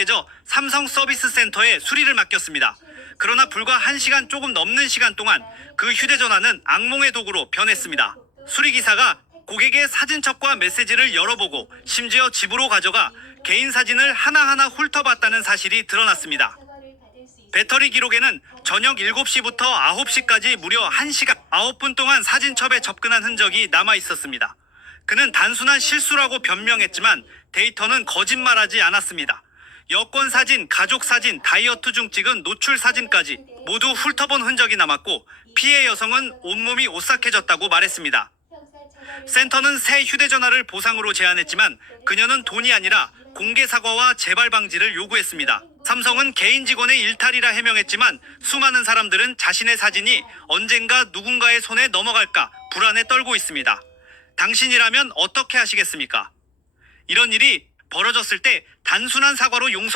깨져 삼성 서비스 센터에 수리를 맡겼습니다. 그러나 불과 1시간 조금 넘는 시간 동안 그 휴대전화는 악몽의 도구로 변했습니다. 수리기사가 고객의 사진첩과 메시지를 열어보고 심지어 집으로 가져가 개인 사진을 하나하나 훑어봤다는 사실이 드러났습니다. 배터리 기록에는 저녁 7시부터 9시까지 무려 1시간 9분 동안 사진첩에 접근한 흔적이 남아 있었습니다. 그는 단순한 실수라고 변명했지만 데이터는 거짓말하지 않았습니다. 여권 사진, 가족 사진, 다이어트 중 찍은 노출 사진까지 모두 훑어본 흔적이 남았고 피해 여성은 온몸이 오싹해졌다고 말했습니다. 센터는 새 휴대전화를 보상으로 제안했지만 그녀는 돈이 아니라 공개 사과와 재발 방지를 요구했습니다. 삼성은 개인 직원의 일탈이라 해명했지만 수많은 사람들은 자신의 사진이 언젠가 누군가의 손에 넘어갈까 불안에 떨고 있습니다. 당신이라면 어떻게 하시겠습니까? 이런 일이 벌어졌을 때 단순한 사과로 용서